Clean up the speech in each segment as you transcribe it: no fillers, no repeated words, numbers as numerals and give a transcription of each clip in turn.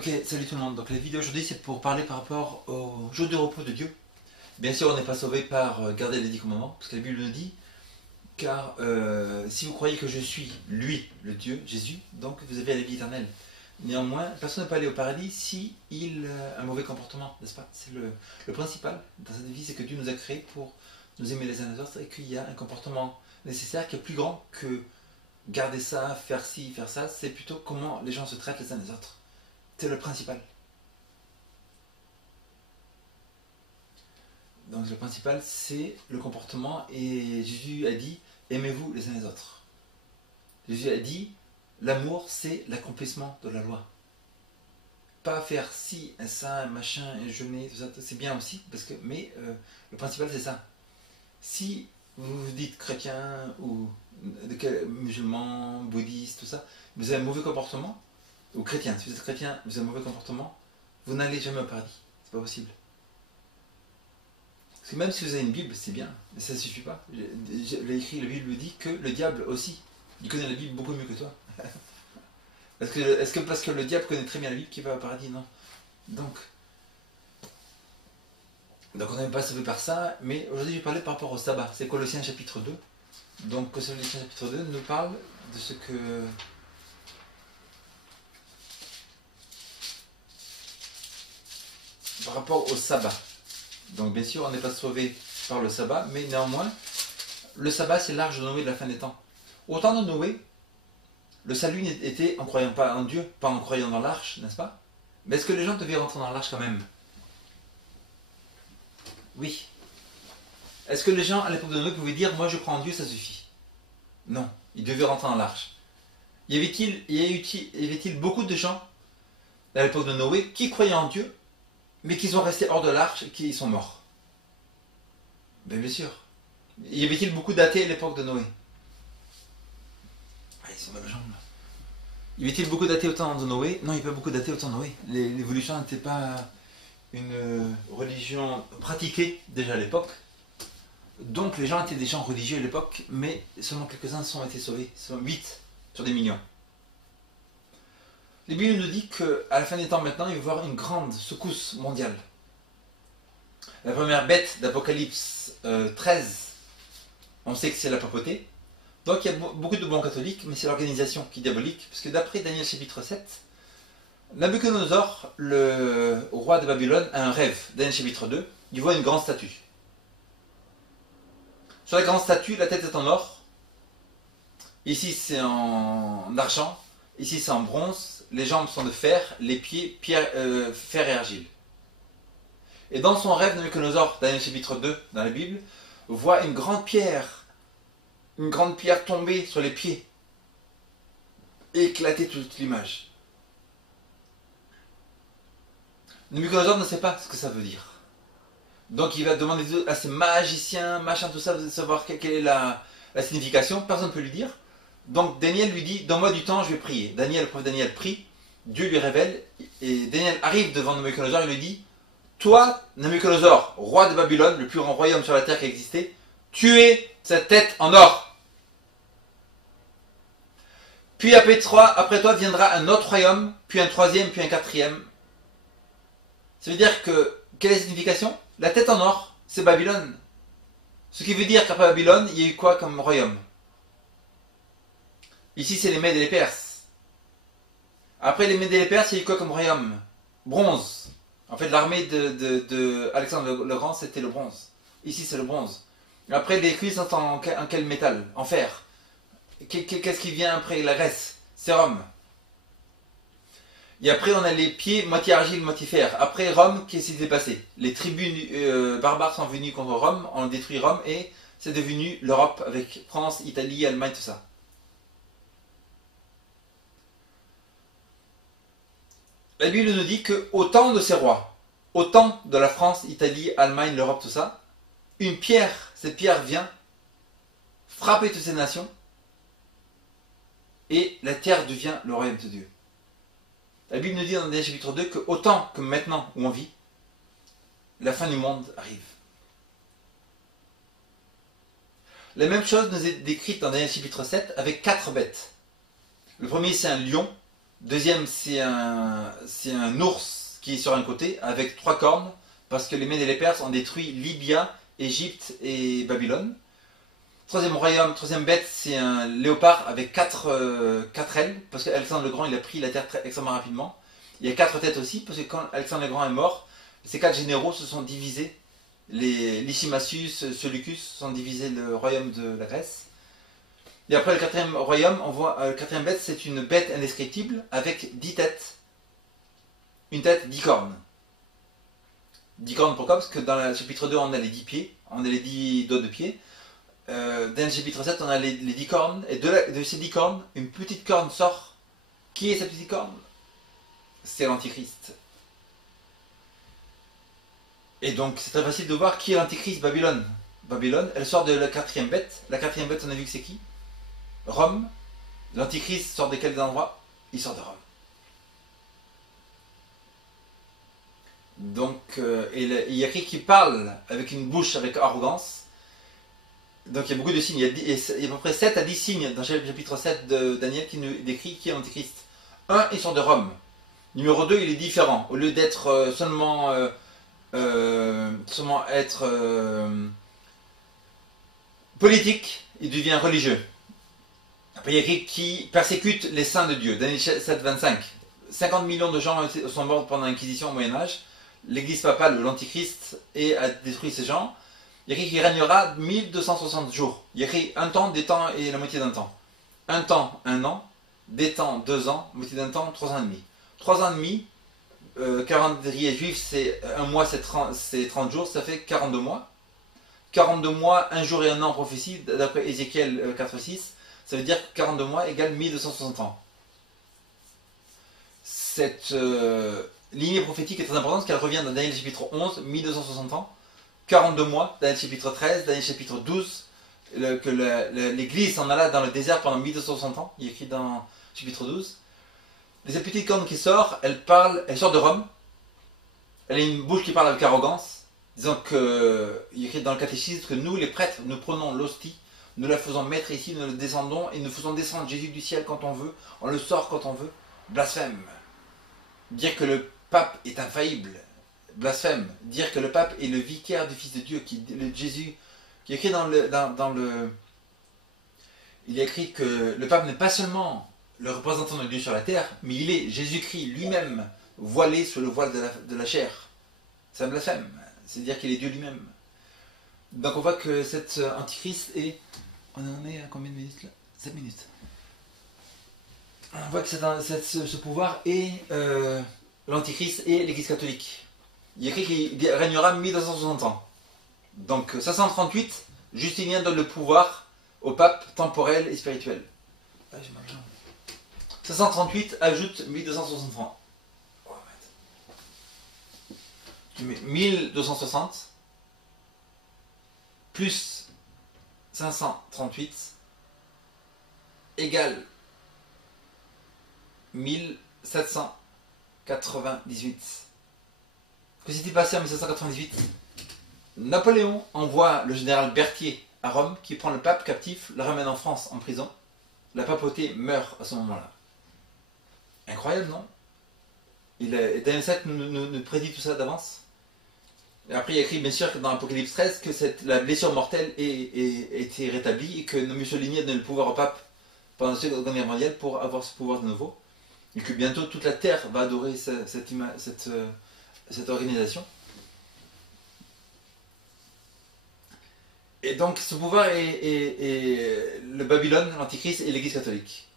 Ok, salut tout le monde. Donc la vidéo aujourd'hui c'est pour parler par rapport au jour de repos de Dieu. Bien sûr on n'est pas sauvé par garder les 10 commandements, parce que la Bible le dit, car si vous croyez que je suis lui, le Dieu, Jésus, donc vous avez la vie éternelle. Néanmoins, personne ne peut aller au paradis si il a un mauvais comportement, n'est-ce pas? C'est le principal dans cette vie, c'est que Dieu nous a créés pour nous aimer les uns les autres et qu'il y a un comportement nécessaire qui est plus grand que garder ça, faire ci, faire ça, c'est plutôt comment les gens se traitent les uns les autres. C'est le principal. Donc le principal, c'est le comportement. Et Jésus a dit, aimez-vous les uns les autres. Jésus a dit, l'amour, c'est l'accomplissement de la loi. Pas faire ci, ça, machin, jeûner, tout ça, c'est bien aussi, mais le principal, c'est ça. Si vous vous dites chrétien ou musulman, bouddhiste, tout ça, vous avez un mauvais comportement, ou chrétien, si vous êtes chrétien, vous avez un mauvais comportement, vous n'allez jamais au paradis. C'est pas possible. Parce que même si vous avez une Bible, c'est bien, mais ça ne suffit pas. J'ai écrit, la Bible dit que le diable aussi, il connaît la Bible beaucoup mieux que toi. Est-ce que parce que le diable connaît très bien la Bible qu'il va au paradis? Non. Donc on n'est pas sauvé par ça, mais aujourd'hui je vais parler par rapport au sabbat. C'est Colossiens chapitre 2. Donc Colossiens chapitre 2 nous parle de ce que... Par rapport au sabbat. Donc bien sûr on n'est pas sauvé par le sabbat, mais néanmoins, le sabbat c'est l'arche de Noé de la fin des temps. Au temps de Noé, le salut était en croyant pas en Dieu, pas en croyant dans l'arche, n'est-ce pas? Mais est-ce que les gens devaient rentrer dans l'arche quand même? Oui. Est-ce que les gens à l'époque de Noé pouvaient dire, moi je crois en Dieu, ça suffit? Non, ils devaient rentrer dans l'arche. Y avait-il beaucoup de gens à l'époque de Noé qui croyaient en Dieu, mais qui sont restés hors de l'arche et qui sont morts? Bien sûr. Y avait-il beaucoup d'athées à l'époque de Noé? Ah, ils sont dans la jambe là. Y avait-il beaucoup d'athées au temps de Noé? Non, il n'y avait pas beaucoup d'athées au temps de Noé. L'évolution n'était pas une religion pratiquée déjà à l'époque. Donc les gens étaient des gens religieux à l'époque, mais seulement quelques-uns ont été sauvés. Seulement 8 sur des millions. La Bible nous dit qu'à la fin des temps maintenant, il va y avoir une grande secousse mondiale. La première bête d'Apocalypse 13, on sait que c'est la papauté. Donc il y a beaucoup de bons catholiques, mais c'est l'organisation qui est diabolique, parce que d'après Daniel chapitre 7, Nabuchodonosor, le roi de Babylone, a un rêve. Daniel chapitre 2, il voit une grande statue. Sur la grande statue, la tête est en or. Ici c'est en argent. Ici c'est en bronze. Les jambes sont de fer. Les pieds, fer et argile. Et dans son rêve, Nabuchodonosor, Daniel chapitre 2, dans la Bible, voit une grande pierre tomber sur les pieds. Et éclater toute l'image. Nabuchodonosor ne sait pas ce que ça veut dire. Donc il va demander à ses magiciens, machin, tout ça, de savoir quelle est la signification. Personne ne peut lui dire. Donc Daniel lui dit, donne-moi du temps, je vais prier. Le prophète Daniel prie, Dieu lui révèle, et Daniel arrive devant Nabuchodonosor et lui dit, toi, Nabuchodonosor, roi de Babylone, le plus grand royaume sur la terre qui a existé, tu es cette tête en or. Puis après toi viendra un autre royaume, puis un troisième, puis un quatrième. Ça veut dire que, quelle est la signification? La tête en or, c'est Babylone. Ce qui veut dire qu'après Babylone, il y a eu quoi comme royaume? Ici, c'est les Mèdes et les Perses. Après les Mèdes et les Perses, il y a eu quoi comme royaume? Bronze. En fait, l'armée de Alexandre le Grand, c'était le bronze. Ici, c'est le bronze. Après, les cuisses sont en quel métal? En fer. Qu'est-ce qui vient après la Grèce? C'est Rome. Et après, on a les pieds, moitié argile, moitié fer. Après Rome, qu'est-ce qui s'est passé? Les tribus barbares sont venus contre Rome, on a détruit Rome, et c'est devenu l'Europe avec France, Italie, Allemagne, tout ça. La Bible nous dit qu'au temps de ces rois, au temps de la France, Italie, Allemagne, l'Europe, tout ça, cette pierre vient frapper toutes ces nations, et la terre devient le royaume de Dieu. La Bible nous dit dans Daniel chapitre 2 qu'autant que maintenant où on vit, la fin du monde arrive. La même chose nous est décrite dans Daniel chapitre 7 avec 4 bêtes. Le premier c'est un lion, Deuxième, c'est un ours qui est sur un côté avec 3 cornes, parce que les Mèdes et les Perses ont détruit Libya, Égypte et Babylone. Troisième royaume, troisième bête, c'est un léopard avec quatre ailes, parce qu'Alexandre le Grand il a pris la terre extrêmement rapidement. Il y a 4 têtes aussi, parce que quand Alexandre le Grand est mort, ces 4 généraux se sont divisés. Les Lysimachus, Seleucus sont divisés le royaume de la Grèce. Et après le quatrième royaume, on voit le quatrième bête, c'est une bête indescriptible avec 10 têtes. Une tête, 10 cornes. 10 cornes pourquoi? Parce que dans le chapitre 2, on a les 10 pieds, on a les 10 doigts de pied. Dans le chapitre 7, on a les 10 cornes, et de ces 10 cornes, une petite corne sort. Qui est cette petite corne? C'est l'Antichrist. Et donc c'est très facile de voir qui est l'Antichrist. Babylone. Babylone, elle sort de la quatrième bête. La quatrième bête, on a vu que c'est qui? Rome. L'Antichrist sort de quel endroit? Il sort de Rome. Donc, il y a qui parle avec une bouche avec arrogance. Donc il y a beaucoup de signes. Il y a à peu près 7 à 10 signes dans le chapitre 7 de Daniel qui nous décrit qui est l'Antichrist. Un, il sort de Rome. Numéro 2, il est différent. Au lieu d'être seulement être politique, il devient religieux. Après, il y a écrit qui persécute les saints de Dieu. Daniel 7, 25. 50 millions de gens sont morts pendant l'Inquisition au Moyen-Âge. L'église papale, l'Antichrist, a détruit ces gens. Il y a écrit qu'il régnera 1260 jours. Il y a écrit un temps, des temps et la moitié d'un temps. Un temps, un an. Des temps, 2 ans. Moitié d'un temps, 3 ans et demi. 3 ans et demi, calendrier juif, c'est un mois, c'est 30 jours, ça fait 42 mois. 42 mois, un jour et un an en prophétie, d'après Ézéchiel 4,6, ça veut dire que 42 mois égale 1260 ans. Cette lignée prophétique est très importante parce qu'elle revient dans Daniel chapitre 11, 1260 ans. 42 mois, Daniel chapitre 13, Daniel chapitre 12, que l'église s'en alla dans le désert pendant 1260 ans, il est écrit dans chapitre 12. Et cette petite corne qui sort, elle sort de Rome. Elle a une bouche qui parle avec arrogance. Disons que, il est écrit dans le catéchisme que nous, les prêtres, nous prenons l'hostie, nous la faisons mettre ici, nous la descendons et nous faisons descendre Jésus du ciel quand on veut, on le sort quand on veut. Blasphème. Dire que le pape est infaillible. Blasphème. Dire que le pape est le vicaire du Fils de Dieu, Jésus, qui est écrit il est écrit que le pape n'est pas seulement le représentant de Dieu sur la terre, mais il est Jésus-Christ lui-même voilé sous le voile de la chair. C'est un blasphème, c'est dire qu'il est Dieu lui-même. Donc on voit que cet antichrist est... On en est à combien de minutes là? 7 minutes. On voit que ce pouvoir est l'antichrist et l'église catholique. Il est écrit qu'il régnera 1260 ans. Donc 538, Justinien donne le pouvoir au pape temporel et spirituel. 538 ajoute 1260 francs. 1260 plus 538 égale 1798. Que s'est-il passé en 1798? Napoléon envoie le général Berthier à Rome qui prend le pape captif, le ramène en France en prison. La papauté meurt à ce moment-là. Incroyable, non? Daniel 7 nous prédit tout ça d'avance. Et après, il y a écrit bien sûr que dans l'Apocalypse 13 que la blessure mortelle été rétablie et que Mussolini a donné le pouvoir au pape pendant la Seconde Guerre mondiale pour avoir ce pouvoir de nouveau. Et que bientôt toute la terre va adorer cette organisation. Et donc ce pouvoir est le Babylone, l'Antichrist et l'Église catholique.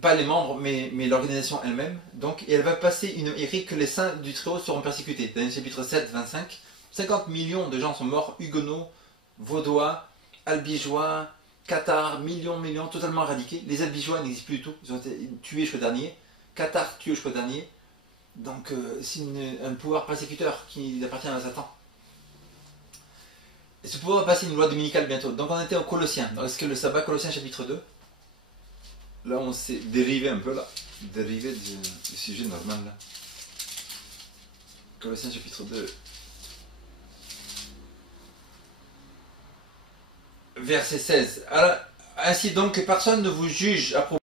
Pas les membres, mais l'organisation elle-même. Donc, et elle va passer une écrite que les saints du Très-Haut seront persécutés. Dans le chapitre 7, 25, 50 millions de gens sont morts, huguenots, vaudois, albigeois, cathares, millions, totalement éradiqués. Les albigeois n'existent plus du tout, ils ont été tués jusqu'au dernier. Cathares tués jusqu'au dernier. Donc, c'est un pouvoir persécuteur qui appartient à Satan. Et ce pouvoir va passer une loi dominicale bientôt. Donc, on était aux Colossiens. Est-ce que le sabbat, Colossiens chapitre 2? Là, on s'est dérivé un peu, là. Dérivé du sujet normal, là. Colossiens chapitre 2. Verset 16. Alors, ainsi donc que personne ne vous juge à propos